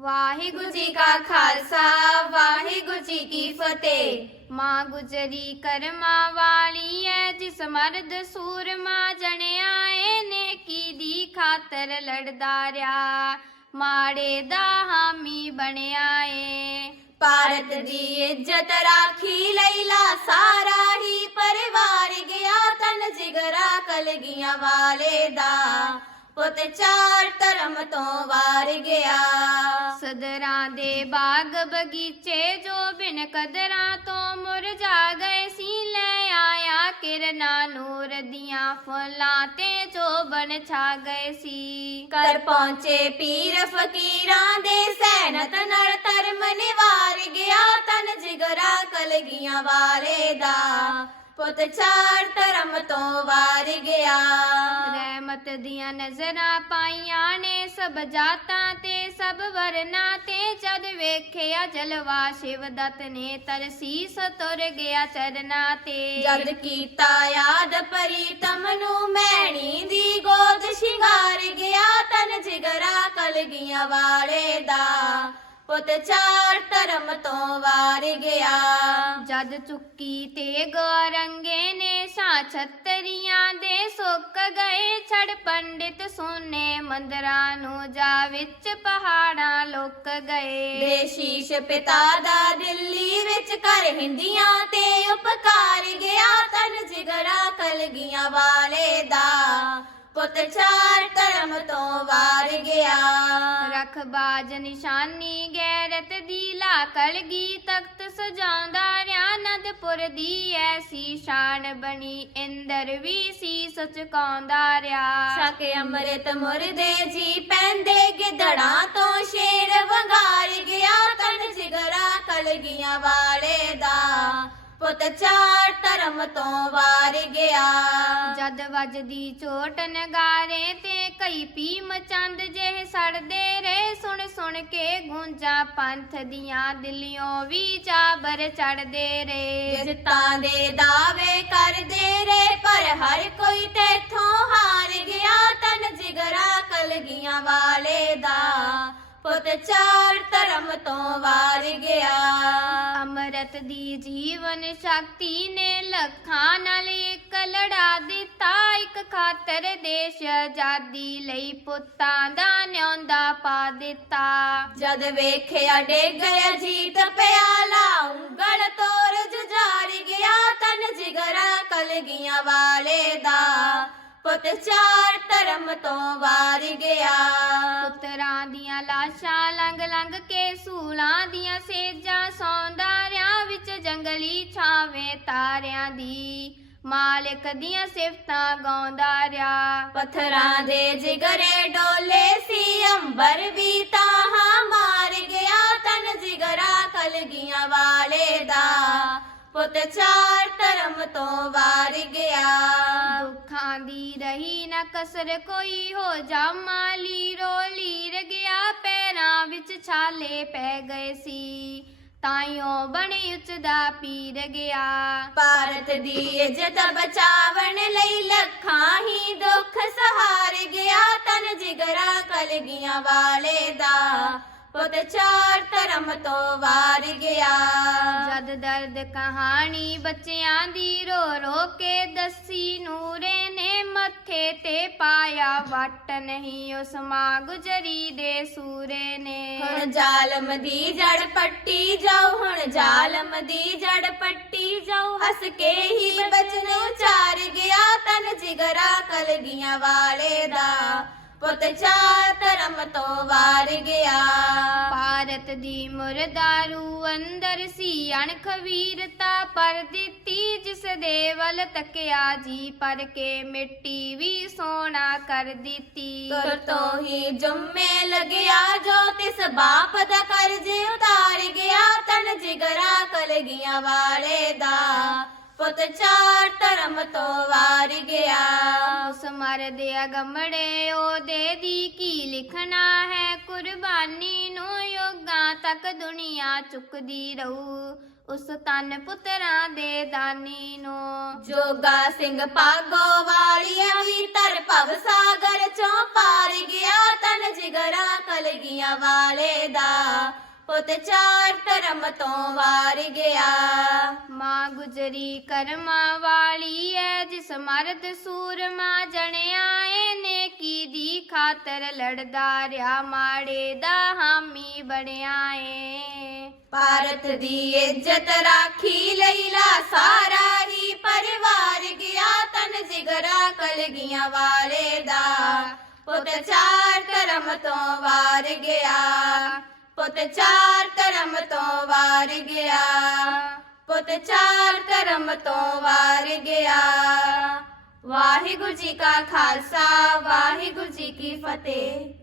ਵਾਹਿਗੁਰੂ ਜੀ ਕਾ ਖਾਲਸਾ ਵਾਹਿਗੁਰੂ ਜੀ ਕੀ ਫਤਿਹ ਮਾਂ ਗੁਜਰੀ ਕਰਮਾਂ ਵਾਲੀ ਐ ਜਿਸ ਮਰਦ ਸੂਰਮਾ ਜਣਿਆ ਏ ਨੇਕੀ ਦੀ ਖਾਤਰ ਲੜਦਾ ਰਿਆ ਮਾੜੇ ਦਾ ਹਾਮੀ ਬਣਿਆ ਏ ਭਾਰਤ ਦੀ ਇੱਜ਼ਤ ਰਾਖੀ ਲਈਲਾ ਸਾਰਾ ਹੀ ਪਰਿਵਾਰ ਗਿਆ ਤਨ ਜਿਗਰਾ ਕਲਗੀਆਂ ਵਾਲੇ ਦਾ ਪੁੱਤ ਚਾਰ ਧਰਮ ਤੋਂ ਵਾਰ ਗਿਆ। ਸਦਰਾਂ ਦੇ ਬਾਗ ਬਗੀਚੇ ਜੋ ਬਿਨ ਕਦਰਾਂ ਤੋਂ ਮੁਰਝਾ ਗਏ ਸੀ ਲੈ ਆਇਆ ਕਿਰਨਾ ਨੂਰ ਦੀਆਂ ਫੁੱਲਾਂ ਤੇ ਜੋ ਬਨ ਛਾ ਗਏ ਸੀ। ਕਰ ਪਹੁੰਚੇ ਪੀਰ ਫਕੀਰਾਂ ਦੇ ਸੈਨਤ ਨਰ ਧਰਮ ਨਿਵਾਰ ਗਿਆ ਤਨ ਜਿਗਰਾ ਕਲਗੀਆਂ ਵਾਲੇ ਦਾ। ਪੁੱਤ ਚਾਰ ਧਰਮ ਤੋਂ ਵਾਰ ਗਿਆ। ਰਹਿਮਤ ਦੀਆਂ ਨਜ਼ਰਾਂ ਪਾਈਆਂ ਨੇ ਸਭ ਜਾਤਾਂ ਤੇ ਸਭ ਵਰਨਾ ਤੇ ਜਦ ਵੇਖਿਆ ਜਲਵਾ ਸ਼ਿਵ ਦਤ ਨੇ ਤਰਸੀਸ ਤੁਰ ਗਿਆ ਚਰਨਾ ਤੇ। ਜਦ ਕੀਤਾ ਯਾਦ ਪ੍ਰੀਤਮ ਨੂੰ ਮੈਣੀ ਦੀ ਗੋਦ ਸ਼ਿੰਗਾਰ ਗਿਆ, ਤਨ ਜਿਗਰਾ ਕਲਗੀਆਂ ਵਾਲੇ ਦਾ ਪੁੱਤ ਚਾਰ ਧਰਮ ਤੋਂ ਵਾਰ ਗਿਆ। ਜਦ ਚੁੱਕੀ ਤੇ ਗੌਰੰਗੇ ਨੇ ਸਾਂ ਛਤਰੀਆਂ ਦੇ ਸੁੱਕ ਗਏ। ਛੜ ਪੰਡਿਤ ਸੋਨੇ ਮੰਦਰਾਂ ਨੂੰ ਜਾ ਵਿੱਚ ਪਹਾੜਾਂ ਲੁੱਕ ਗਏ। ਦੇ ਸ਼ੀਸ਼ ਪਿਤਾ ਦਾ ਦਿੱਲੀ ਵਿੱਚ ਕਰ ਹਿੰਦੀਆਂ ਤੇ ਉਪਕਾਰ ਗਿਆ। ਤਨ ਜਿਗਰਾ ਕਲਗੀਆਂ ਦਾ ਪੁੱਤ ਚਾਰ ਧਰਮ ਤੋਂ ਵਾਰ ਗਿਆ। ਰਖ ਬਾਜ ਨਿਸ਼ਾਨੀ ਗੈਰਤ ਦੀ ਲਾ ਕਲਗੀ ਤਖਤ ਸਜਾਉਂਦਾ ਰਿਆ। ਦੀ ਐਸੀ ਸ਼ਾਨ ਬਣੀ ਇੰਦਰ ਵੀ ਸੀ ਸਚਕਾਉਂਦਾ ਰਿਆ। ਛਕ ਅੰਮ੍ਰਿਤ ਮੁਰਦੇ ਜੀ ਪੈਂਦੇ ਗਿੱਦੜਾਂ ਤੋਂ ਸ਼ੇਰ ਵੰਗਾਰ ਗਿਆ। ਤਨ ਜਿਗਰਾ ਕਲਗੀਆਂ ਦਾ ਪੁੱਤ ਚਾਰ ਧਰਮ ਤੋਂ ਵਾਰ ਗਿਆ। ਜਦ ਵੱਜਦੀ ਚੋਟ ਨਗਾਰੇ ਤੇ ਕਈ ਪੀ ਮਚੰਦ ਜਿਹੇ ਸੜਦੇ ਰਹੇ ਸੁਣ ਸੁਣ ਕੇ ਗੂੰਜਾਂ ਪੰਥ ਦੀਆਂ ਦਿਲਿਓਂ ਵੀ ਜਾਬਰ ਚੜਦੇ ਰਹੇ। ਜਿੱਤਾਂ ਦੇ ਦਾਅਵੇ ਕਰਦੇ ਰੇ ਪਰ ਹਰ ਕੋਈ ਤੇਥੋਂ ਹਾਰ ਗਿਆ। ਤਨ ਜਿਗਰਾ ਕਲਗੀਆਂ ਵਾਲੇ ਦਾ ਪੁੱਤ ਚਾਰ ਧਰਮ ਤੋਂ ਵਾਰ ਗਿਆ। ਅੰਮ੍ਰਿਤ ਦੀ ਜੀਵਨ ਸ਼ਕਤੀ ਨੇ ਲੱਖਾਂ ਨਾਲ ਇੱਕ ਲੜਾ ਦਿੱਤਾ। ਇੱਕ ਖਾਤਰ ਦੇਸ਼ ਆਜ਼ਾਦੀ ਲਈ ਪੁੱਤਾਂ ਦਾ ਨਿਉਂਦਾ ਪਾ ਦਿੱਤਾ। ਜਦ ਵੇਖਿਆ ਡਿੱਗ ਅਜੀਤ ਪਿਆਲਾ ਉਂਗਲ ਤੋਰ ਜੁਝਾਰ ਗਿਆ। ਤਨ ਜਿਗਰਾ ਕਲਗੀਆਂ ਵਾਲੇ ਦਾ ਪੁੱਤ ਚਾਰ ਧਰਮ ਤੋਂ ਵਾਰ ਗਿਆ। ਪੁੱਤਰਾਂ ਦੀਆਂ ਲਾਸ਼ਾਂ ਲੰਘ ਲੰਘ ਕੇ ਸੂਲਾਂ ਦੀਆਂ ਸੇਜਾਂ ਸੌਂਦਾਰਿਆਂ ਵਿੱਚ ਜੰਗਲੀ ਛਾਵੇਂ ਤਾਰਿਆਂ ਦੀ। ਮਾਲਕ ਦੀਆਂ ਸਿਫਤਾਂ ਗਾਉਂਦਾ ਰਿਆ। ਪੱਥਰਾਂ ਦੇ ਜਿਗਰੇ ਡੋਲੇ ਸੀ ਅੰਬਰ ਵੀ ਤਾਹਾਂ ਮਾਰ ਗਿਆ ਤਨ ਜਿਗਰਾ ਕਲਗੀਆਂ ਵਾਲੇ ਦਾ। ਪੁੱਤ ਚਾਰ ਧਰਮ ਤੋਂ ਵਾਰ ਗਿਆ। ਦੁੱਖਾਂ ਦੀ ਰਹੀ ਨਾ ਕਸਰ ਕੋਈ ਹੋ ਜਾ ਮਾਲੀ ਰੋਲੀ ਗਿਆ ਪੈਰਾਂ ਵਿੱਚ ਛਾਲੇ ਪੈ ਗਏ ਸੀ। ਤਾਈਓ ਬਣੀ ਉੱਚਦਾ ਪੀਰ ਗਿਆ। ਭਾਰਤ ਦੀ ਇੱਜ਼ਤ ਬਚਾਵਣ ਲਈ ਲੱਖਾਂ ਹੀ ਦੁੱਖ ਸਹਾਰ ਗਿਆ। ਤਨ ਜਿਗਰਾ ਕਲਗੀਆਂ ਵਾਲੇ ਦਾ ਪੁੱਤ ਚਾਰ ਧਰਮ ਤੋਂ ਵਾਰ ਗਿਆ। ਜਦ ਦਰਦ ਕਹਾਣੀ ਬੱਚਿਆਂ ਦੀ ਰੋ ਰੋ ਕੇ ਦੱਸੀ ਨੂਰੇ ਨੇ ਮੱਥੇ ਤੇ ਪਾਇਆ ਵੱਟ ਨਹੀਂ ਉਸ ਮਾਂ ਗੁਜਰੀ ਦੇ ਸੂਰੇ ਨੇ। ਹੁਣ ਜ਼ਾਲਮ ਦੀ ਜੜ ਪੱਟੀ ਜਾਓ ਹੁਣ ਜ਼ਾਲਮ ਦੀ ਜੜ ਪੱਟੀ ਜਾਓ। ਹੱਸ ਕੇ ਹੀ ਬਚਨ ਉਚਾਰ ਗਿਆ ਤਨ ਜਿਗਰਾ ਕਲਗੀਆਂ ਵਾਲੇ ਦਾ। ਪੁੱਤ ਚਾਰ ਧਰਮ ਤੋਂ ਵਾਰ ਗਿਆ। ਭਾਰਤ ਦੀ ਮੁਰਦਾਰੂ ਅੰਦਰ ਸੀ ਅਣਖ ਵੀਰਤਾ ਪਰ ਦਿੱਤੀ ਜਿਸ ਦੇ ਵੱਲ ਤੱਕਿਆ ਜੀ ਪਰ ਕੇ ਮਿੱਟੀ ਵੀ ਸੋਨਾ ਕਰ ਦਿੱਤੀ। ਤੁਰ ਤੋਂ ਹੀ ਜੰਮੇ ਲਗਿਆ ਜੋ ਤਿਸ ਬਾਪ ਦਾ ਕਰਜ਼ ਉਤਾਰ ਗਿਆ ਤਨ ਜਿਗਰਾ ਕਲਗੀਆਂ ਵਾਲੇ ਦਾ। ਪੁੱਤ ਚਾਰ ਧਰਮ ਤੋਂ ਵਾਰ ਗਿਆ। ਮਰਦ ਅਗੰਮੜੇ, ਉਹਦੇ ਦੀ ਕੀ ਲਿਖਣਾ ਹੈ? ਕੁਰਬਾਨੀ ਨੂੰ ਯੋਗਾਂ ਤੱਕ ਦੁਨੀਆ ਚੁੱਕਦੀ ਰਹੂ। ਉਸ ਤਨ ਪੁੱਤਰਾਂ ਦੇ ਦਾਨੀ ਨੂੰ। ਜੋਗਾ ਸਿੰਘ ਪਾਗੋ ਵਾਲੀਆ ਵੀ ਤਰ ਭਵ ਸਾਗਰ ਚੋਂ ਪਾਰ ਗਿਆ। ਤਨ ਜਿਗਰਾ ਕਲਗੀਆਂ ਵਾਲੇ ਦਾ ਪੁੱਤ ਚਾਰ ਧਰਮ ਤੋਂ ਵਾਰ ਗਿਆ। ਮਾਂ ਗੁਜਰੀ ਕਰਮਾਂ ਵਾਲੀ ਐ ਜਿਸ ਮਰਦ ਸੂਰਮਾ ਜਣਿਆ ਏ ਨੇਕੀ ਦੀ ਖਾਤਰ ਲੜਦਾ ਰਿਆ ਮਾੜੇ ਦਾ ਹਾਮੀ ਬਣਿਆ ਏ। ਭਾਰਤ ਦੀ ਇੱਜ਼ਤ ਰਾਖੀ ਲਈਲਾ ਸਾਰਾ ਹੀ ਪਰਿਵਾਰ ਗਿਆ ਤਨ ਜਿਗਰਾ ਕਲਗੀਆਂ ਵਾਲੇ ਦਾ। ਪੁੱਤ ਚਾਰ ਧਰਮ ਤੋਂ ਵਾਰ ਗਿਆ। ਪੁੱਤ ਚਾਰ ਧਰਮ ਤੋਂ ਵਾਰ ਗਿਆ। ਪੁੱਤ ਚਾਰ ਕਰਮ ਤੋਂ ਵਾਰ ਗਿਆ। ਵਾਹਿਗੁਰੂ ਜੀ ਕਾ ਖਾਲਸਾ, ਵਾਹਿਗੁਰੂ ਜੀ ਕੀ ਫਤਿਹ।